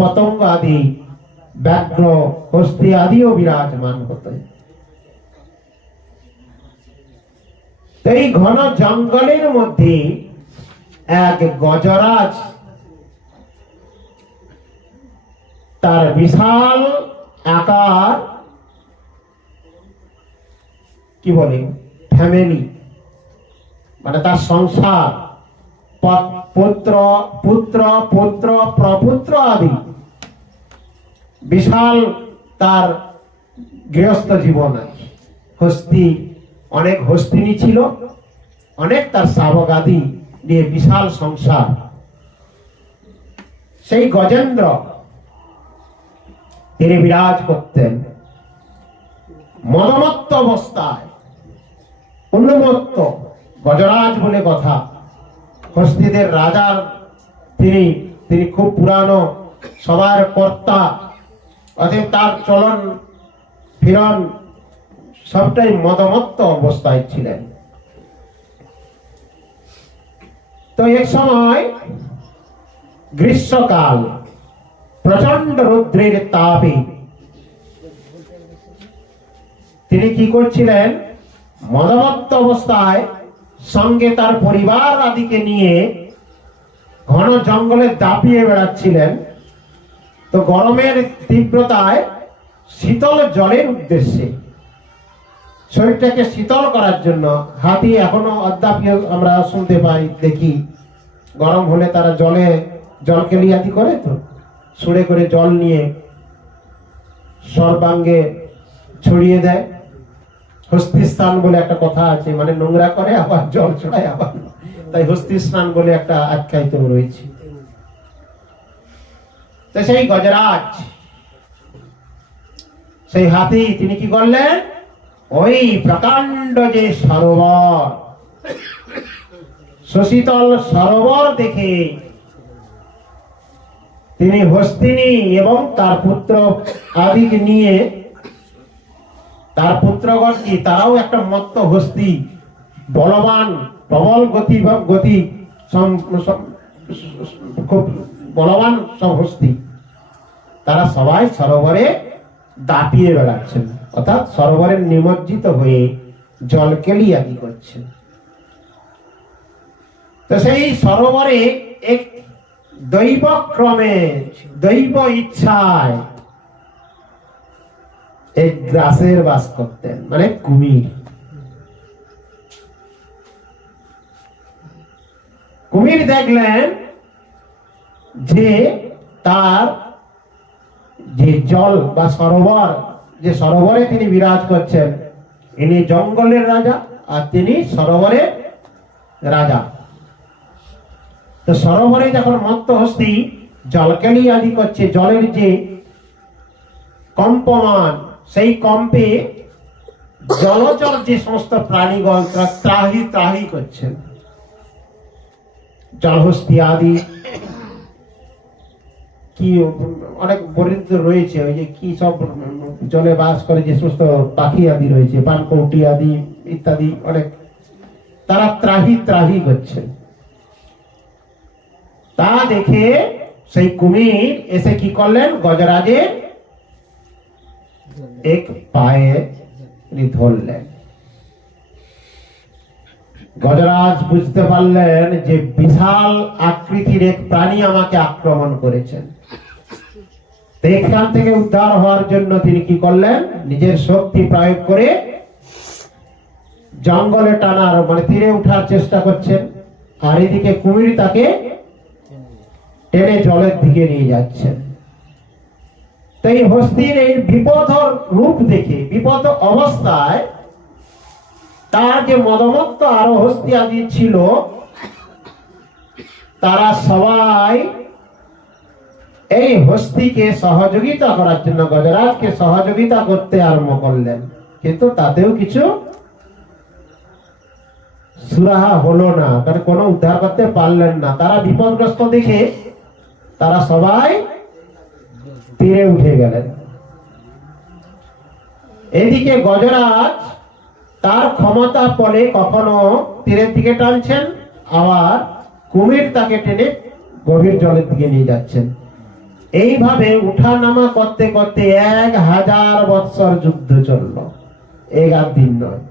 পতঙ্গ আদি, ব্যাঘ্র, হস্তি আদিও বিরাজমান হতেন। এই ঘন জঙ্গলের মধ্যে এক গজরাজ তার বিশাল আকার কি বলে ফ্যামিলি, মানে তার সংসার, পুত্র পুত্র পুত্র প্রপুত্র আদি বিশাল তার গৃহস্থ জীবন। হস্তি, অনেক হস্তিনী ছিল, অনেক তার শাবক আদি নিয়ে বিশাল সংসার। সেই গজেন্দ্র তিনি বিরাজ করতেন মদমত্ত অবস্থায়, উন্মত্ত, গজরাজ বলে কথা। হস্তিদের রাজার তিনি খুব পুরানো, সবার কর্তা, অতএব তার চলন ফিরন সবটাই মদমত্ত অবস্থায় ছিলেন। তো এক সময় গ্রীষ্মকাল, প্রচন্ড রৌদ্রের তাপে তিনি কি করছিলেন, মদমত্ত অবস্থায় সঙ্গে তার পরিবার আদিকে নিয়ে ঘন জঙ্গলে দাপিয়ে বেড়াচ্ছিলেন। তো গরমের তীব্রতায় শীতল জলের উদ্দেশ্যে, শরীরটাকে শীতল করার জন্য, হাতি এখনো অদ্যাপি আমরা শুনতে পাই, দেখি গরম হলে তারা জলকেলি আদি করে, তো সুড়ে করে জল নিয়ে সর্বাঙ্গে ছড়িয়ে দেয়। হস্তি স্নান বলে একটা কথা আছে, মানে নোংরা করে আবার জল ছড়ায়, আবার তাই হস্তি স্নান বলে একটা আখ্যায়িত রয়েছে। তো সেই গজরাজ, সেই হাতি, তিনি কি করলেন, ওই প্রকাণ্ড যে সরোবর, সুশীতল সরোবর দেখে তিনি হস্তিনী এবং তার পুত্র আদিকে নিয়ে, তার পুত্রগণ কি তারাও একটা মত্ত হস্তি, বলবান, প্রবল গতি, খুব বলবান সব হস্তি, তারা সবাই সরোবরে দাপিয়ে বেড়াচ্ছেন, অর্থাৎ সরোবরে নিমজ্জিত হয়ে জলকেলি আদি করছেন। তো সেই সরোবরে এক দৈবক্রমে, দৈব ইচ্ছায় এক গ্রাসের বাস করতেন, মানে কুমির। কুমির দেখলেন যে তার যে জল বা সরোবর, যে সরোবরে তিনি বিরাজ করছেন, ইনি জঙ্গলের রাজা আর তিনি সরোবরের রাজা। তো সরোবরে যখন মত্ত হস্তি জলকেলি আদি করছে, জলের যে কম্পমান, সেই কম্পে জলচর যে সমস্ত প্রাণীগণ ত্রাহি ত্রাহি করছেন, জলহস্তি আদি কি অনেক বর্ণিত রয়েছে, ওই যে কি সব জলে বাস করে যে সমস্ত পাখি আদি রয়েছে, পানকৌটি আদি ইত্যাদি, অনেক তারা ত্রাহি ত্রাহি করছেন। তা দেখে সেই কুমির এসে কি করলেন, গজরাজের এক পায়ে ধরলেন। গজরাজ বুঝতে পারলেন যে বিশাল আকৃতির এক প্রাণী আমাকে আক্রমণ করেছেন। এখান থেকে উদ্ধার হওয়ার জন্য তিনি কি করলেন, নিজের শক্তি প্রয়োগ করে জঙ্গলে টানার, মানে তীরে উঠার চেষ্টা করছেন, আর এদিকে কুমির তাকে টেনে জলের দিকে নিয়ে যাচ্ছেন। তাই হস্তির এই বিপদ রূপ দেখে, বিপদ অবস্থায় তার যে মদমত্ত আরো হস্তি আদি ছিল, তারা সবাই এই হস্তিকে সহযোগিতা করার জন্য গজরাজকে সহযোগিতা করতে আরম্ভ করলেন, কিন্তু তাতেও কিছু সুরাহা হলো না, কারণ কোনো উদ্ধার করতে পারলেন না। তারা বিপদগ্রস্ত দেখে তারা সবাই তীরে উঠে গেলেন। এদিকে গজরাজ তার ক্ষমতা বলে কখনো তীরের দিকে টানছেন, আবার কুমির তাকে টেনে গভীর জলের দিকে নিয়ে যাচ্ছেন। এইভাবে উঠানামা করতে করতে 1000 বৎসর যুদ্ধ চলল, এক আধ দিন নয়।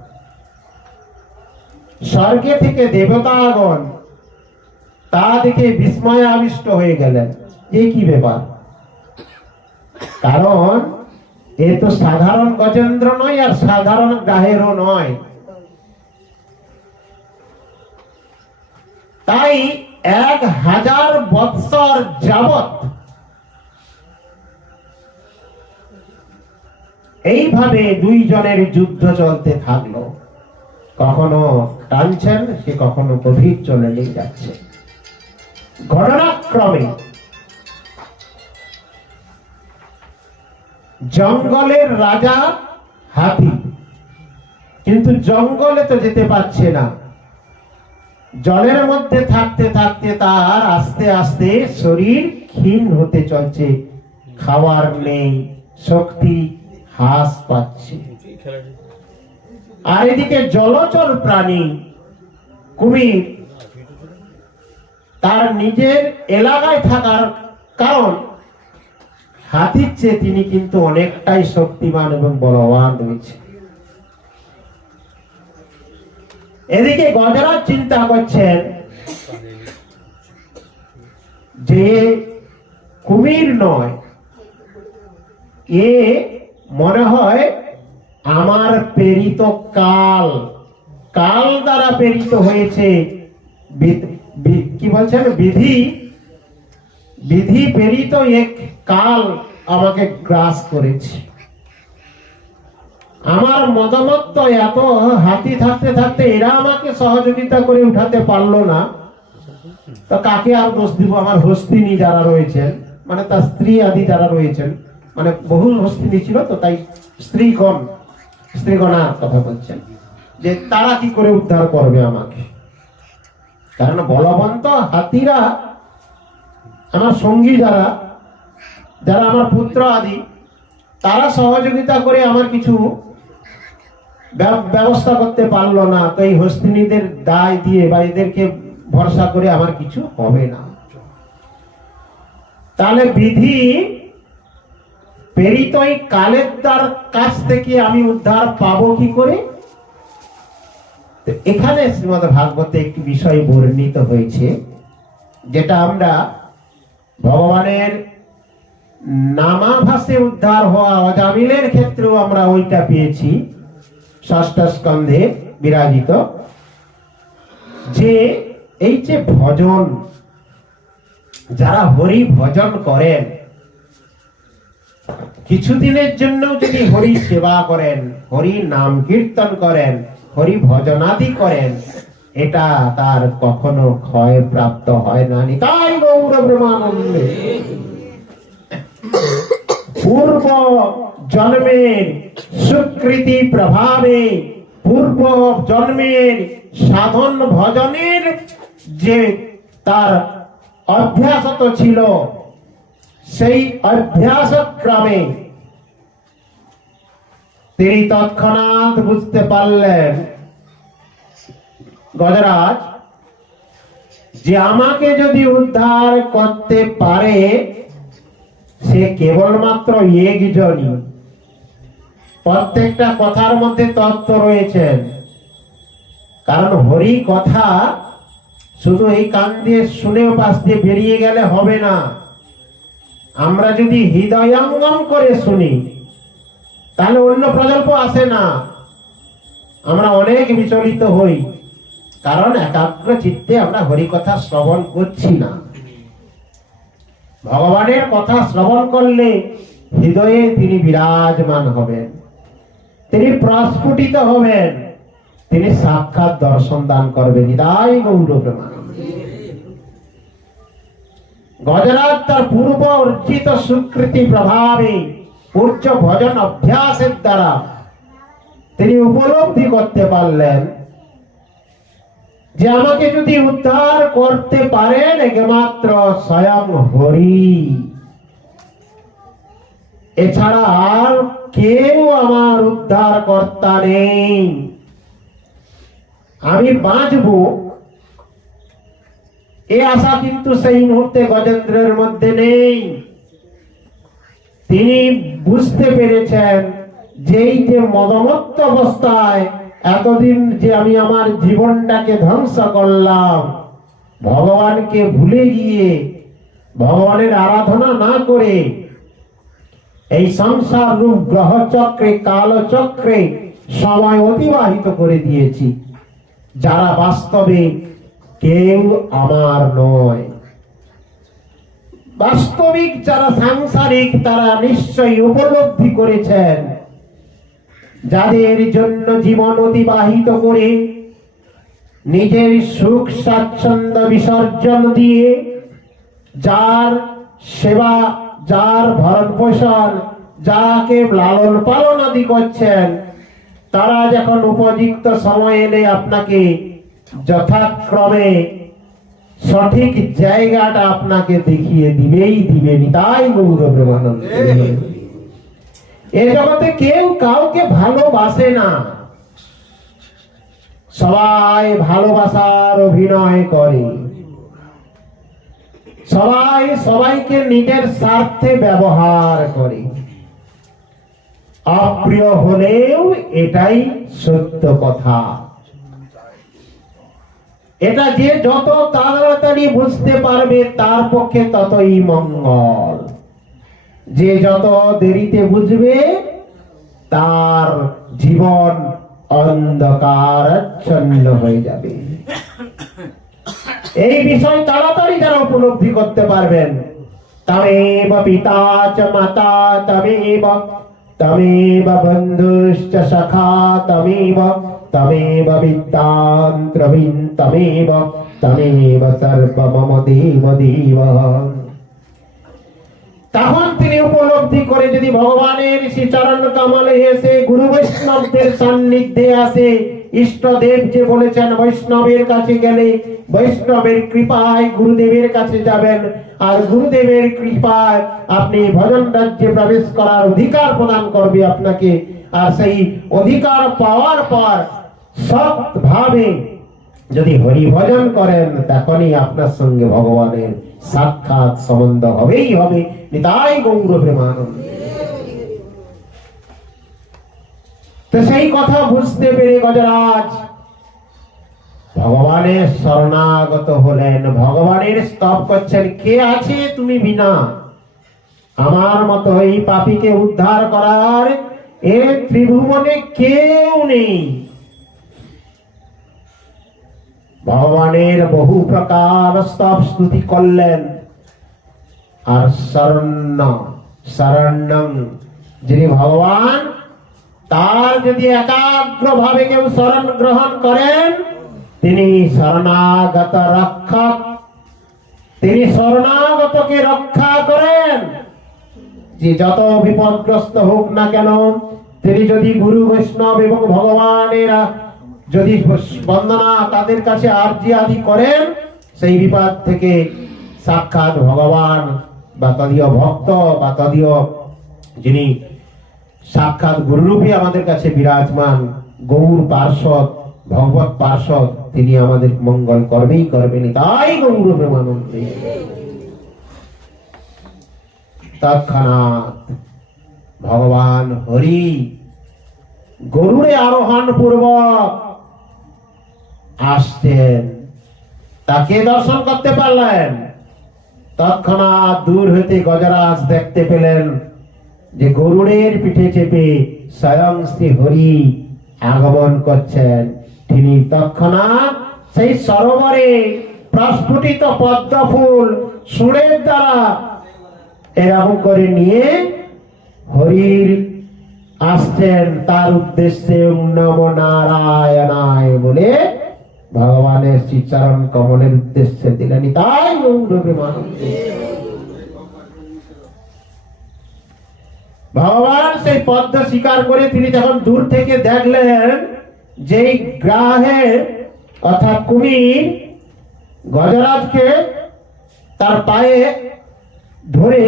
স্বর্গে থেকে দেবতাগণ তা দেখে বিস্ময়ে আবিষ্ট হয়ে গেলেন, এ কি ব্যাপার। কারণ এ তো সাধারণ গজেন্দ্র নয়, আর সাধারণ গ্রাহেরও নয়। তাই 1000 বৎসর যাবৎ এইভাবে দুইজনের যুদ্ধ চলতে থাকলো। কখনো টানছেন, সে কখনো গভীর চলে নিয়ে যাচ্ছে। ঘটনাক্রমে জঙ্গলের রাজা হাতি, কিন্তু জঙ্গলে তো যেতে পারছে না। জলের মধ্যে থাকতে থাকতে তার আস্তে আস্তে শরীর ক্ষীণ হতে চলছে, খাওয়ার নেই, শক্তি হ্রাস পাচ্ছে। আর এদিকে জলচর প্রাণী কুমির তার নিজের এলাকায় থাকার কারণ হাতির চেয়ে তিনি কিন্তু অনেকটাই শক্তিমান এবং বলবান রয়েছে। এদিকে গজরাজ চিন্তা করছেন যে কুমির নয়, এ মনে হয় আমার প্রেরিত কাল দ্বারা প্রেরিত হয়েছে। কি বলছেন, বিধি প্রেরিত এক কাল আমাকে গ্রাস করেছে। আমার মতামত এত, হাতি থাকতে থাকতে এরা আমাকে সহযোগিতা করে উঠাতে পারলো না, তো কাকে আর দোষ দিব। আমার হস্তিনী যারা রয়েছেন, মানে তার স্ত্রী আদি যারা রয়েছেন, মানে বহু হস্তিনী ছিল, তো তাই স্ত্রীগণার কথা বলছেন যে তারা কি করে উদ্ধার করবে আমাকে। কারণ বলবন্ত হাতিরা আমার সঙ্গী যারা আমার পুত্র আদি, তারা সহযোগিতা করে আমার কিছু ব্যবস্থা করতে পারলো না। তো এই হস্তিনীদের দায় দিয়ে বা এদেরকে ভরসা করে আমার কিছু হবে না। তাহলে বিধি প্রেরিত এই কালের তার কাছ থেকে আমি উদ্ধার পাবো কি করে। এখানে শ্রীমদ্ ভাগবতে একটি বিষয় বর্ণিত হয়েছে, যেটা আমরা ভগবানের নামাভাসে উদ্ধার হওয়া অজামিলের ক্ষেত্রেও আমরা ওইটা পেয়েছি। ষষ্ঠ স্কন্ধে বিরাজিত যে এই যে ভজন, যারা হরি ভজন করেন, কিছুদিনের জন্য যদি হরি সেবা করেন, হরি নাম কীর্তন করেন, হরি ভজনাদি করেন, এটা তার কখনো ক্ষয় প্রাপ্ত হয় না। নিতাই গৌর ব্রহ্মানন্দে। পূর্ব জন্মের সুকৃতি প্রভাবে, পূর্ব জন্মের সাধন ভজনের যে তার অভ্যাসত ছিল, সেই অভ্যাস ক্রমে তিনি তৎক্ষণাৎ বুঝতে পারলেন গজরাজ যে আমাকে যদি উদ্ধার করতে পারে সে কেবলমাত্র একজনই। প্রত্যেকটা কথার মধ্যে তত্ত্ব রয়েছেন। কারণ হরি কথা শুধু এই কান দিয়ে শুনে পাশ দিয়ে বেরিয়ে গেলে হবে না। আমরা যদি হৃদয়ঙ্গম করে শুনি তাহলে অন্য প্রকল্প আসে না। আমরা অনেক বিচলিত হই, কারণ একাগ্র চিত্তে আমরা হরি কথা শ্রবণ করছি না। ভগবানের কথা শ্রবণ করলে হৃদয়ে তিনি বিরাজমান হবেন, তিনি প্রস্ফুটিত হবেন, তিনি সাক্ষাৎ দর্শন দান করবেন। নিতাই গৌর প্রেমানন্দে। গজরাজ তার পূর্ব অর্জিত স্বীকৃতি প্রভাবে, পূর্য ভজন অভ্যাসের দ্বারা তিনি উপলব্ধি করতে পারলেন যে আমাকে যদি উদ্ধার করতে পারেন একমাত্র স্বয়ং হরি, এছাড়া আর কেউ আমার উদ্ধার কর্তা নেই। আমি বাঁচব এ আশা কিন্তু সেই মুহূর্তে গজেন্দ্রের মধ্যে নেই। তিনি বুঝতে পেরেছেন যে এই যে মদমত্ত অবস্থায় এতদিন যে আমি আমার জীবনটাকে ধ্বংস করলাম, ভগবানকে ভুলে গিয়ে ভগবানের আরাধনা না করে এই সংসার রূপ গ্রহচক্রে কালচক্রে সময় অতিবাহিত করে দিয়েছি, যারা বাস্তবে কেউ আমার নয়। বাস্তবিক যারা সাংসারিক তারা নিশ্চয়ই উপলব্ধি করেছেন, যাদের জন্য জীবন অতিবাহিত করে নিজের সুখ স্বাচ্ছন্দ্য বিসর্জন দিয়ে যার সেবা, যার ভরণ পোষণ, যাকে লালন পালন আদি করছেন, তারা যখন উপযুক্ত সময় এলে আপনাকে যথাক্রমে সঠিক জায়গাটা আপনাকে দেখিয়ে দিবেই দিবেনি। তাই গৌর প্রেমানন্দ, এ জগতে কেউ কাউকে ভালোবাসে না, সবাই ভালোবাসার অভিনয় করে, সবাই সবাইকে নিজের স্বার্থে ব্যবহার করে। অপ্রিয় হলেও এটাই সত্য কথা। এটা যে যত তাড়াতাড়ি বুঝতে পারবে তার পক্ষে ততই মঙ্গল। যে যত দেরিতে বুঝবে তার জীবন অন্ধকারাচ্ছন্ন হয়ে যাবে। এই বিষয় তাড়াতাড়ি যারা উপলব্ধি করতে পারবেন, তমেব পিতা চ মাতা তমেব তমেব বন্ধুশ্চ সখা তমেব তমেব বিদ্যান্ত্রবিন তমেব তমেব সর্বমম দেব দেব। তখন তিনি উপলব্ধি করে যদি ভগবানের শ্রীচরণ কমলে এসে গুরু বৈষ্ণবদের সান্নিধ্যে আসে, ইষ্টদেব যে বলেছেন বৈষ্ণবের কাছে গেলে বৈষ্ণবের কৃপায় গুরুদেবের কাছে যাবেন, আর গুরুদেবের কৃপায় আপনি ভজন রাজ্যে প্রবেশ করার অধিকার প্রদান করবে আপনাকে। আর সেই অধিকার পাওয়ার পর সৎভাবে যদি হরি ভজন করেন, তখনই আপনার সঙ্গে ভগবানের সাক্ষাৎ সম্বন্ধ হবেই হবে। নিতাই গৌর প্রেমানন্দ। তো সেই কথা বুঝতে পেরে গজরাজ ভগবানের শরণাগত হলেন, ভগবানের স্তব করছেন, কে আছে তুমি বিনা? আমার মতো এই পাপীকে উদ্ধার করার এ ত্রিভুবনে কেউ নেই। ভগবানের বহু প্রকার স্তব স্তুতি করলেন। আর শরণ্যং যিনি ভগবান, তার যদি একাগ্র ভাবে কেউ শরণ গ্রহণ করেন, তিনি শরণাগত রক্ষক, তিনি শরণাগতকে রক্ষা করেন। যে যত বিপদগ্রস্ত হোক না কেন, তিনি যদি গুরু বৈষ্ণব এবং ভগবানের যদি বন্দনা তাদের কাছে আরজি আদি করেন, সেই বিপদ থেকে সাক্ষাৎ ভগবান বা তদীয় ভক্ত বা তদীয় যিনি সাক্ষাৎ গুরুরূপে আমাদের কাছে বিরাজমান গৌর পার্ষদ, ভগবত পার্ষদ, তিনি আমাদের মঙ্গল করবেই করবেন। তাই গৌর প্রেমানন্দ। তৎক্ষণাৎ ভগবান হরি গরুড়ে আরোহণ পূর্বক আসছেন, তাকে দর্শন করতে পারলেন। তৎক্ষণাৎ দূর হইতে গজরাজ দেখতে পেলেন যে গরুড়ের পিঠে চেপে স্বয়ং শ্রী হরি আগমন করছেন। তিনি তৎক্ষণাৎ সেই সরোবরে প্রস্ফুটিত পদ্ম ফুল সুরের দ্বারা এরকম করে নিয়ে হরির আসছেন, তার উদ্দেশ্যে নমো নারায়ণায় বলে ভগবানের শ্রীচরণ কমলের উদ্দেশ্যে দিলেন। তাই ভগবান সেই পদ্ম স্বীকার করে তিনি যখন দূর থেকে দেখলেন যে গ্রাহে অর্থাৎ কুমির গজরাজকে তার পায়ে ধরে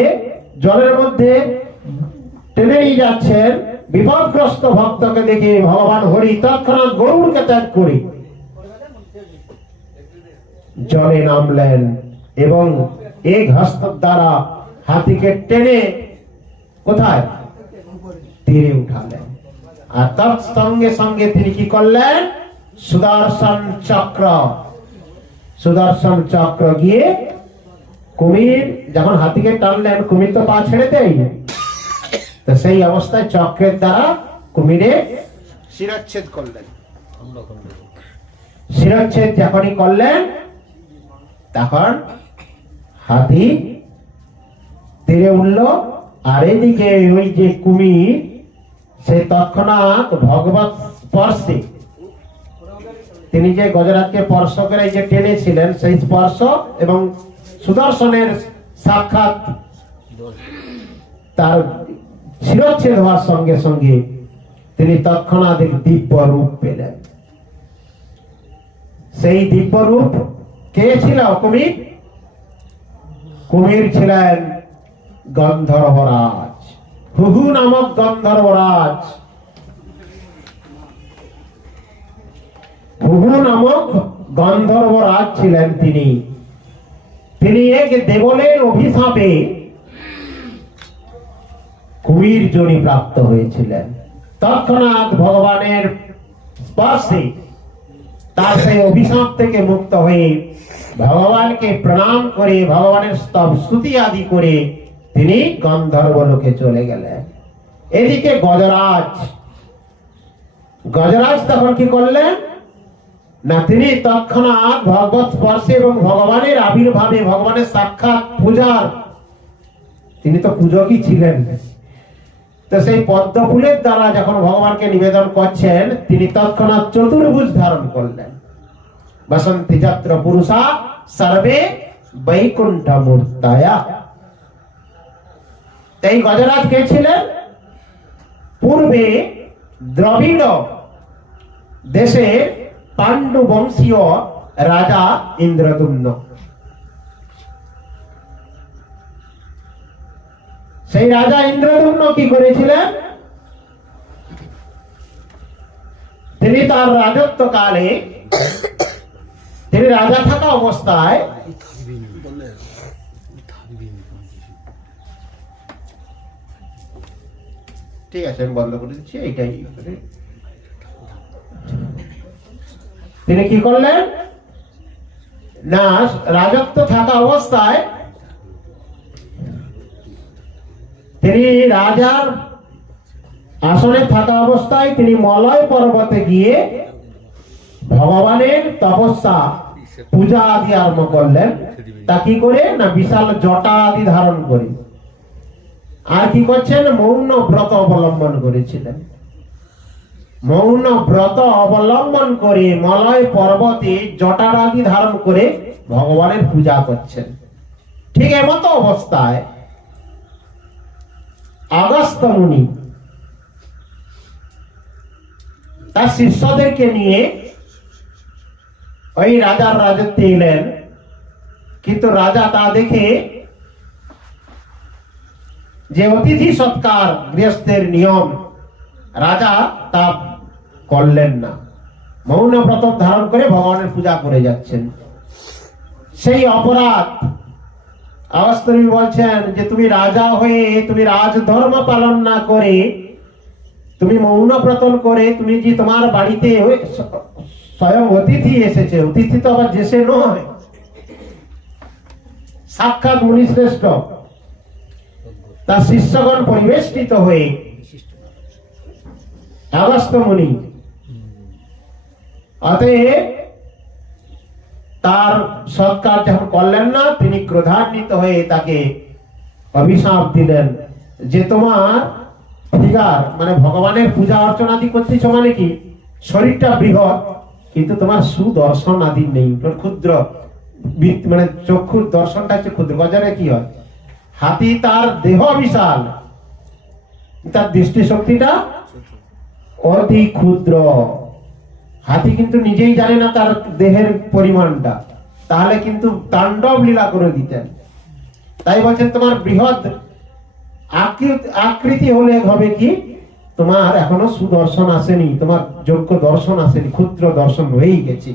জলের মধ্যে টেনে নিয়ে যাচ্ছেন, বিপদগ্রস্ত ভক্তকে দেখে ভগবান হরি তৎক্ষণাৎ গরুড়কে ত্যাগ করে জলে নামলেন এবং এক হস্ত দ্বারা হাতিকে টেনে কোথায়? তীরে উঠালেন। আর তার সঙ্গে সঙ্গে তিনি কি করলেন? সুদর্শন চক্র গিয়ে কুমির যখন হাতিকে টানলেন, কুমির তো পা ছেড়ে দেয়, তো সেই অবস্থায় চক্রের দ্বারা কুমিরে শিরচ্ছেদ করলেন। শিরচ্ছেদ যখনই করলেন, তখন হাতি তীরে উঠল। আর এদিকে ওই যে কুমির, সে তৎক্ষণাৎ ভগবত স্পর্শে, তিনি যে গজরাজকে স্পর্শ করে যে টেনেছিলেন, সেই স্পর্শ এবং সুদর্শনের সাক্ষাৎ তার শিরচ্ছেদ হওয়ার সঙ্গে সঙ্গে তিনি তৎক্ষণাৎ দিব্য রূপ পেলেন। সেই দিব্য রূপ কে ছিল? কুমির। কুমির ছিলেন গন্ধর্বরাজ, হুহু নামক গন্ধর্বরাজ। হুহু নামক গন্ধর্বরাজ ছিলেন তিনি। তিনি এক দেবলের অভিশাপে কুমির যোনি প্রাপ্ত হয়েছিলেন। তৎক্ষণাৎ ভগবানের স্পর্শে তার সেই অভিশাপ থেকে মুক্ত হয়ে ভগবানকে প্রণাম করে, ভগবানের স্তুতি আদি করে তিনি গন্ধর্ব লোকে চলে গেলেন। এদিকে গজরাজ তখন কি করলেন না, তিনি তৎক্ষণাৎ ভগবত স্পর্শে এবং ভগবানের আবির্ভাবে, ভগবানের সাক্ষাৎ পূজার, তিনি তো পূজকই ছিলেন, তো সেই পদ্ম ফুলের দ্বারা যখন ভগবানকে নিবেদন করছেন, তিনি তৎক্ষণাৎ চতুর্ভুজ ধারণ করলেন। বসন্তি যত্র পুরুষা সর্বে বৈকুণ্ঠ মূর্তয়া। এই গজরাজ কে ছিলেন? পূর্বে দ্রবিড় দেশের পাণ্ডু বংশীয় রাজা ইন্দ্রদুম্ন। সেই রাজা ইন্দ্রদুম্ন কি করেছিলেন? তিনি তার রাজত্ব কালে, তিনি রাজা থাকা অবস্থায় ঠিক আছে, আমি বন্ধ করে দিচ্ছি এইটাই। তিনি কি করলেন না, রাজত্ব থাকা অবস্থায় তিনি রাজার আসনে থাকা অবস্থায় তিনি মলয় পর্বতে গিয়ে ভগবানের তপস্যা পূজা আদি আরম্ভ করলেন। তা কি করে না, বিশাল জটা আদি ধারণ করে। আর কি করছেন? মৌন ব্রত অবলম্বন করেছিলেন। মৌন ব্রত অবলম্বন করে মলয় পর্বতে জটারাদি ধারণ করে ভগবানের পূজা করছেন। ঠিক এমতো অবস্থায় আগস্ত্য মুনি তার শিষ্যদেরকে নিয়ে ওই রাজার রাজত্বে এলেন। কিন্তু রাজা তা দেখে যে অতিথি সৎকার গৃহস্থের নিয়ম, রাজা তা করলেন না। মৌন ব্রত ধারণ করে ভগবানের পূজা করে যাচ্ছেন। সেই অপরাধ আগস্ত্য বলছেন যে তুমি রাজা হয়ে তুমি রাজধর্ম পালন না করে, তুমি মৌন ব্রতন করে, তুমি যে তোমার বাড়িতে স্বয়ং অতিথি এসেছে, অতিথি তো আবার যেসে নয়, সাক্ষাৎ মুনি শ্রেষ্ঠ, তার শিষ্যগণ পরিবেষ্টিত হয়ে আগস্ত্য মুনি, অতএব তার সৎকার যখন করলেন না, তিনি ক্রোধান্বিত হয়ে তাকে অভিশাপ দিলেন যে তোমার ফিগার মানে ভগবানের পূজা অর্চনা আদি করতেছ, মানে কি শরীরটা বৃহৎ কিন্তু তোমার সুদর্শন আদি নেই, ক্ষুদ্র, মানে চক্ষুর দর্শনটা হচ্ছে ক্ষুদ্র। গজরে কি হয়? হাতি তার দেহ বিশাল, তার দৃষ্টি শক্তিটা অতি ক্ষুদ্র। হাতি কিন্তু নিজেই জানে না তার দেহের পরিমাণটা, তাহলে কিন্তু তাণ্ডব লীলা করে দিতেন। তাই বলছেন তোমার বৃহৎ আকৃতি হলে হবে কি, তোমার এখনো সুদর্শন আসেনি, তোমার যোগ্য দর্শন আসেনি, ক্ষুদ্র দর্শন হয়েই গেছে,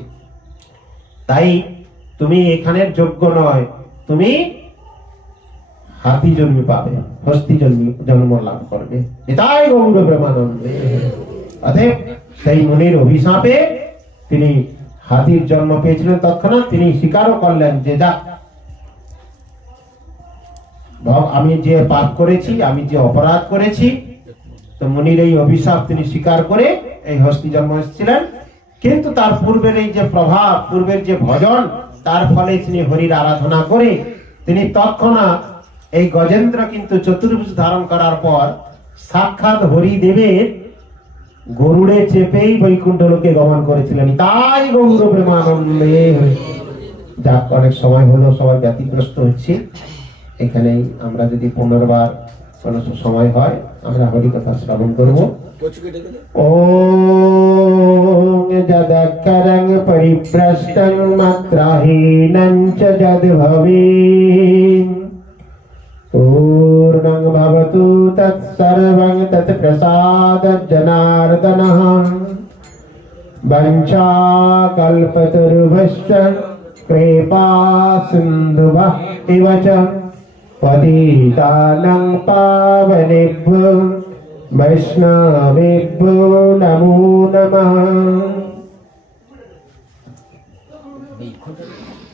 তাই তুমি এখানের যোগ্য নয়, তুমি হাতি জন্ম পাবে, হস্তি জন্ম লাভ করবে। এটাই গৌর প্রেমানন্দে। অতএব সেই মুনির অভিশাপে তিনি হাতির জন্ম পেয়েছিলেন। তৎক্ষণাৎ তিনি স্বীকারও করলেন যে যাক, আমি যে পাপ করেছি, আমি যে অপরাধ করেছি, তো মুনির এই অভিশাপ তিনি স্বীকার করে এই হস্তি জন্ম এসেছিলেন। কিন্তু তার পূর্বের এই যে প্রভাব, পূর্বের যে ভজন, তার ফলে তিনি হরির আরাধনা করে তিনি তৎক্ষণাৎ এই গজেন্দ্র কিন্তু চতুর্ভুজ ধারণ করার পর সাক্ষাৎ হরিদেবের গরুড়ে চেপেই বৈকুণ্ঠ লোকে গমন করেছিলেন। তাই গৌর প্রেমানন্দে। যাক, অনেক সময় হলো, সবাই ব্যতিগ্রস্ত হচ্ছে। এখানেই আমরা যদি পুনর্বার কোনো সময় হয় আমরা হরিকথা শ্রবণ করবো। ওম যদক্ষরং পরিভ্রষ্টং মাত্রাহীনং চ যদ্ভবেৎ পূর্ণং ভবতু তৎসর্বং তৎপ্রসাদজ্জনার্দনঃ। বঞ্চাকল্পতরুভ্যশ্চ কৃপা সিন্ধুভ্যঃ এব চ পতিতানাং পাবনেভ্যো বৈষ্ণবেভ্যো নমো নমঃ।